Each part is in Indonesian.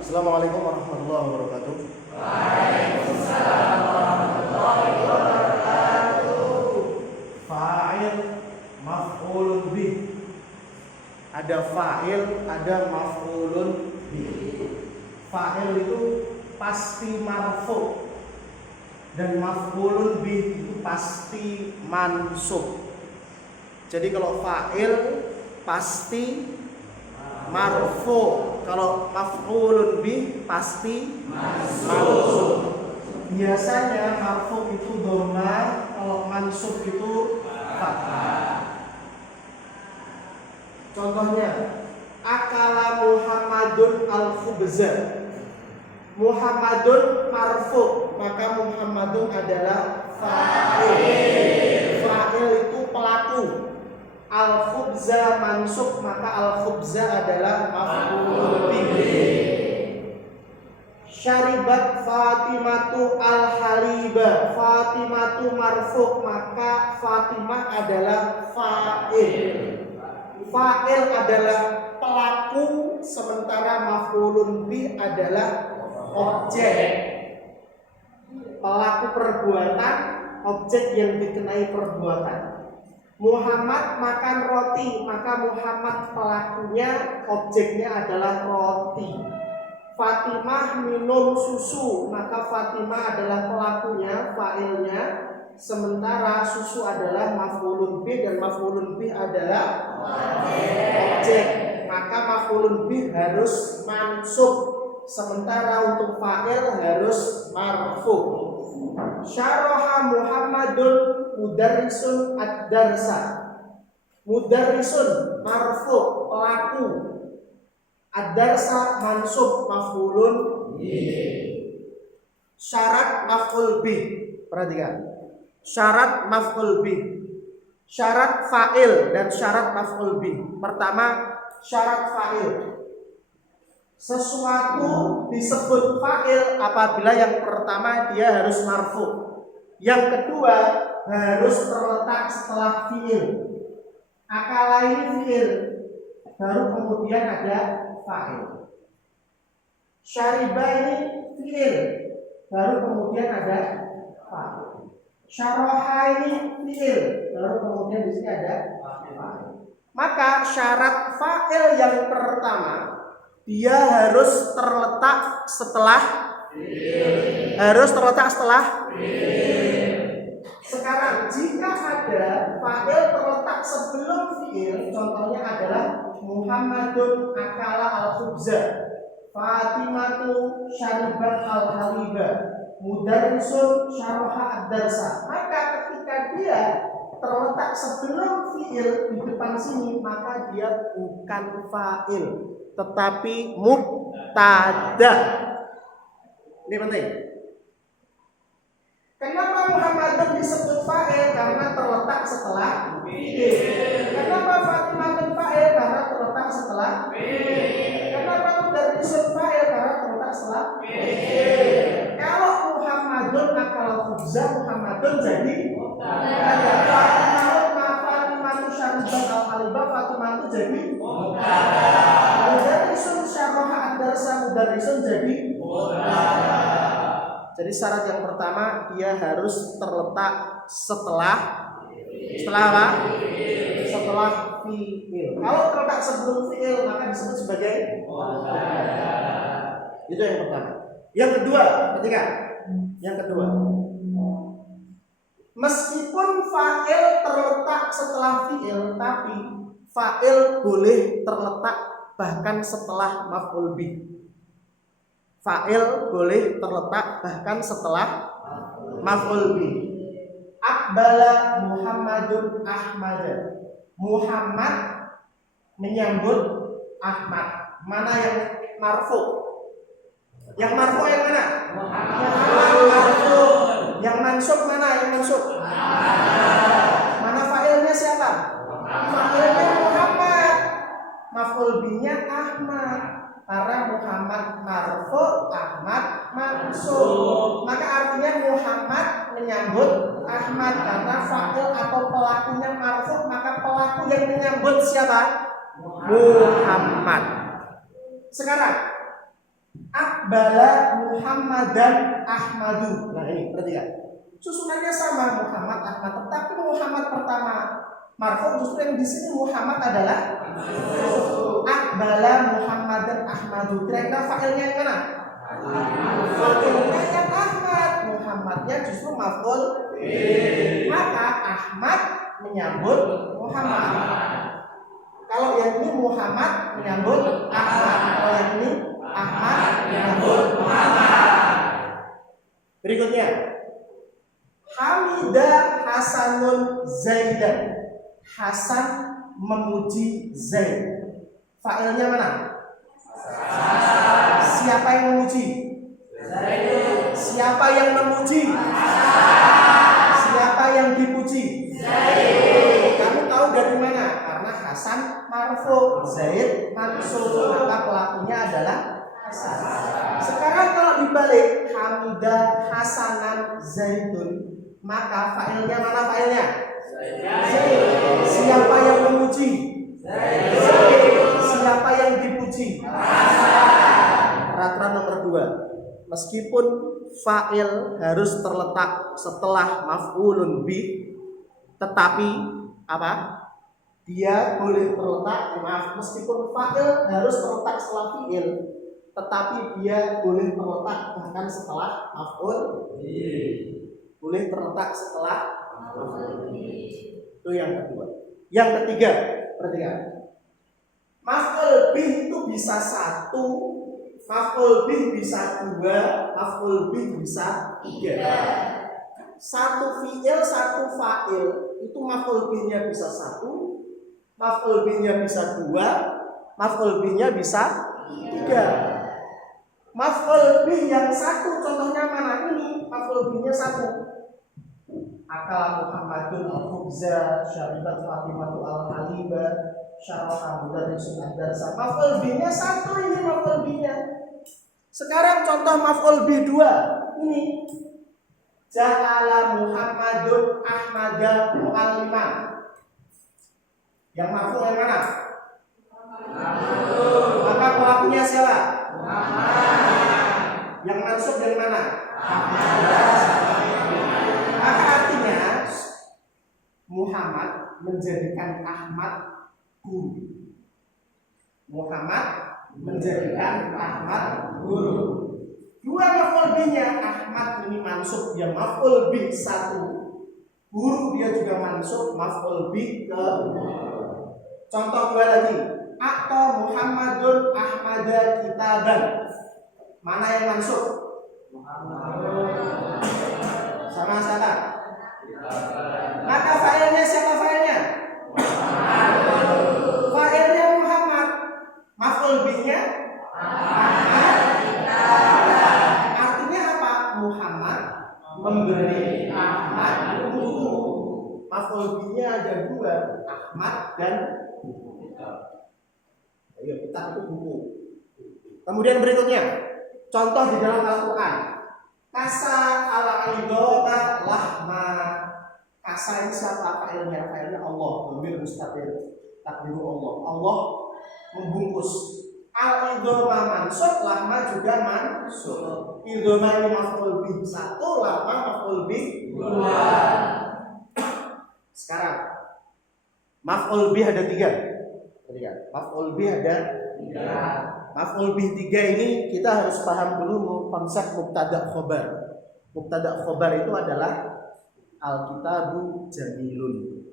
Assalamualaikum warahmatullahi wabarakatuh. Waalaikumsalam warahmatullahi wabarakatuh. Fa'il, maf'ulun bih. Ada fa'il, ada maf'ulun bih. Fa'il itu pasti marfu dan maf'ulun bih itu pasti mansub. Jadi kalau fa'il pasti marfu, kalau maf'ulun bih pasti mansub. Biasanya marfu itu dhamma, kalau mansub itu fathah. Contohnya, akala Muhammadun al-khubza. Muhammadun marfu, maka Muhammadun adalah fa'il. Fa'il itu pelaku. Al-khubza mansub, maka al-khubza adalah maf'ul bih. Syaribat Fatimatu al-haliba. Fatimatu marfu, maka Fatimah adalah fa'il. Fa'il adalah pelaku, sementara maf'ulun bih adalah objek. Pelaku perbuatan, objek yang dikenai perbuatan. Muhammad makan roti, maka Muhammad pelakunya, objeknya adalah roti. Fatimah minum susu, maka Fatimah adalah pelakunya, fa'ilnya, sementara susu adalah maf'ulun bih dan maf'ulun bih adalah objek. Maka maf'ulun bih harus mansub, sementara untuk fa'il harus marfu. Syaraha Muhammadun mudarrisun ad-darsa. Mudarrisun marfu, pelaku. Ad-darsa mansub, maf'ulun bih. Syarat maf'ul bih. Perhatikan. Syarat maf'ul bih. Syarat fa'il dan syarat maf'ul bih. Pertama, syarat fa'il. Sesuatu disebut fa'il apabila yang pertama dia harus marfu, yang kedua harus terletak setelah fi'il. Akala ini fi'il, baru kemudian ada fa'il. Syariba ini fi'il, baru kemudian ada fa'il. Syaraha ini fi'il, baru kemudian di sini ada fa'il. Maka syarat fa'il yang pertama, dia harus terletak setelah fi'il. Harus terletak setelah fi'il. Sekarang jika ada fa'il terletak sebelum fi'il, contohnya adalah Muhammadun akala al-khubza, Fatimatu syaribat al-haliba, mudarrisun syaraha ad-darsa. Maka ketika dia terletak sebelum fi'il di depan sini, maka dia bukan fa'il, tetapi mubtada. Ini penting. Kenapa Muhammadun disebut fa'il? Karena terletak setelah fi'il. Kenapa Fatimah fa'il? Karena terletak setelah fi'il. Kenapa mudarrisun fa'il? Karena terletak setelah fi'il. Kalau Muhammadun akal khubza, Muhammadun jadi mubtada. Fatimah syaribat al-halibah, Fatimah jadi mubtada. Mudarrisun syaraha ad-darsa, mudarrisun jadi mubtada. Jadi syarat yang pertama dia harus terletak setelah apa? Setelah fi'il. Kalau terletak sebelum fi'il maka disebut sebagai mubtada. Itu yang pertama. Yang kedua, ketika yang kedua, meskipun fa'il terletak setelah fi'il, tapi fa'il boleh terletak bahkan setelah maf'ul bih. Fa'il boleh terletak bahkan setelah maf'ul bih. Aqbala Muhammadun Ahmad. Muhammad menyambut Ahmad. Mana yang marfu? Yang marfu yang mana? Yang marfu. Yang mansub mana? Yang mansub? Mana fa'ilnya siapa? Fa'ilnya Muhammad. Maf'ul bihnya Ahmad. Karena Muhammad marfu, Ahmad mansub. Maka artinya Muhammad menyambut Ahmad karena fa'il atau pelakunya marfu, maka pelaku yang menyambut siapa? Muhammad. Sekarang Akbala Muhammadan Ahmadu. Nah ini perhatikan. Susunannya sama Muhammad Ahmad, tetapi Muhammad pertama marfu, justru yang di sini Muhammad adalah Akbala Muhammadan Ahmadu. Kira-kira fa'ilnya yang mana? Fa'ilnya yang Ahmad, Muhammadnya justru maf'ul. Maka Ahmad menyambut Muhammad. Kalau yang ini Muhammad menyambut Ahmad, kalau yang ini Ahmad menyambut Muhammad. Berikutnya, Hamidah Hasanun Zaidan. Hasan memuji Zaid. Fa'ilnya mana? Siapa yang memuji? Zaid. Siapa yang memuji? Siapa yang dipuji? Zaid. Kamu tahu dari mana? Karena Hasan marfu, Zaid mansub, maka pelakunya adalah Hasan. Sekarang kalau dibalik, Hamidah Hasanan Zaidun, maka fa'ilnya mana fa'ilnya? Zaid. Siapa yang memuji? Zaid. Siapa yang dipuji? Hasan. Peraturan nomor 2. Meskipun fa'il harus terletak setelah maf'ulun bih, tetapi apa? Dia boleh terletak, meskipun fa'il harus terletak setelah fi'il, tetapi dia boleh terletak bahkan setelah maf'ul bih. Boleh terletak setelah maf'ul bih. Itu yang kedua. Yang ketiga, perhatikan. Maf'ul bih itu bisa 1, maf'ul bih bisa 2, maf'ul bih bisa 3. 1 fi'il, 1 fa'il, itu maf'ul bihnya bisa 1, maf'ul bihnya bisa 2, maf'ul bihnya bisa 3. Maf'ul bih yang 1 contohnya mana? Ini maf'ul bihnya 1. Akala Muhammadun al-khubza, syaribat Fatimatu al-haliba, syaraha mudarrisun ad-darsa. Maf'ul bihnya 1 ini maf'ul bihnya. Sekarang contoh maf'ul bih 2. Ini Ja'ala Muhammadun Ahmada mu'alliman. Yang marfu yang mana? Maka pelakunya siapa? Yang mansub yang mana? Maka artinya Muhammad menjadikan Ahmad guru. Muhammad menjadikan Ahmad guru. 2 maf'ul bihnya, Ahmad ini mansub, dia maf'ul bih 1. Guru dia juga mansub, maf'ul bih ke. Contoh 2 lagi. Atau Muhammadun Ahmada kitaban. Mana yang mansub? Sama siapa? Maka fa'ilnya siapa fa'ilnya? Fa'ilnya Muhammad. Maf'ul bihnya Ahmad. Artinya apa? Muhammad memberi Ahmad guru. Maf'ul bihnya ada 2, Ahmad dan ayo kita itu buku. Kemudian berikutnya, contoh di dalam Al-Quran. Kasa al-idoma lahma. Kasa ini siapa fa'ilnya? Fa'ilnya Allah, dhamir mustaqil, takdiru Allah. Allah membungkus. Al-idoma mansub, lahma juga mansub. Idoma ini maf'ul bih 1, lahma maf'ul bih 2. Sekarang maf'ul bih ada 3. Maf'ul bih ada 3. Maf'ul bih 3 ini kita harus paham dulu konsep mubtada khobar. Mubtada khobar itu adalah al-kitabu jamilun,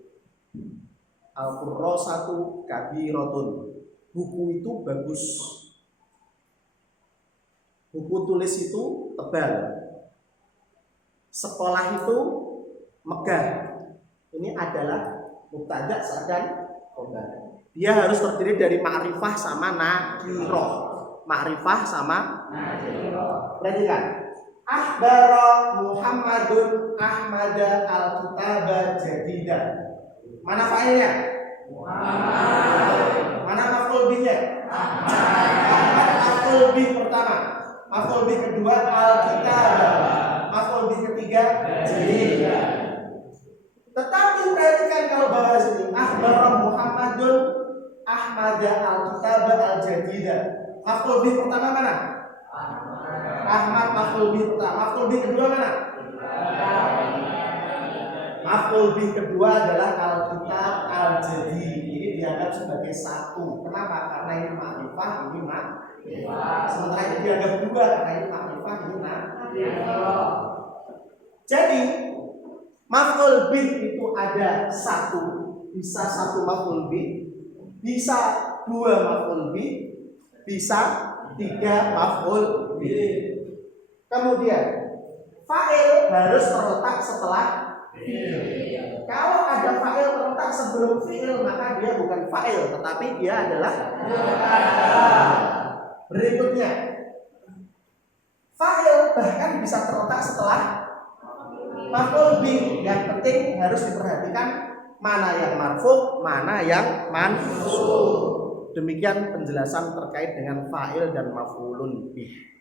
al-qurrasatu kabiratun. Buku itu bagus. Buku tulis itu tebal. Sekolah itu megah. Ini adalah mubtada dan khobar. Dia harus terdiri dari ma'rifah sama nakirah. Ma'rifah sama nakirah. Perhatikan. Akhbara Muhammadun Ahmada al-kitaba jadidan. Mana fa'ilnya? Muhammad. Mana maf'ul bihnya? Ahmad. Maf'ul bih pertama. Maf'ul bih kedua al-kitaba. Maf'ul bih ketiga jadidan. Tetapi perhatikan kalau bahas ini. Akhbara Muhammadun Ahmada al-kitaba al-jadidan. Maf'ul bih pertama mana? Ahmad maf'ul bih pertama. Maf'ul bih kedua mana? Maf'ul bih kedua adalah al-kitab al-jadi. Ini dianggap sebagai satu. Kenapa? Karena ini ma'rifah, ini ma'rifah. Sementara ini dianggap dua karena ini ma'rifah, ini ma'rifah. Jadi maf'ul bih itu ada satu, bisa satu maf'ul bih, bisa dua maf'ul bih, bisa tiga maf'ul bih. Kemudian fa'il harus terletak setelah fi'il. Kalau ada fa'il terletak sebelum fi'il, maka dia bukan fa'il, tetapi dia adalah berikutnya. Fa'il bahkan bisa terletak setelah maf'ul bih. Yang penting harus diperhatikan mana yang marfu', mana yang mansub. Demikian penjelasan terkait dengan fa'il dan maf'ulun bih.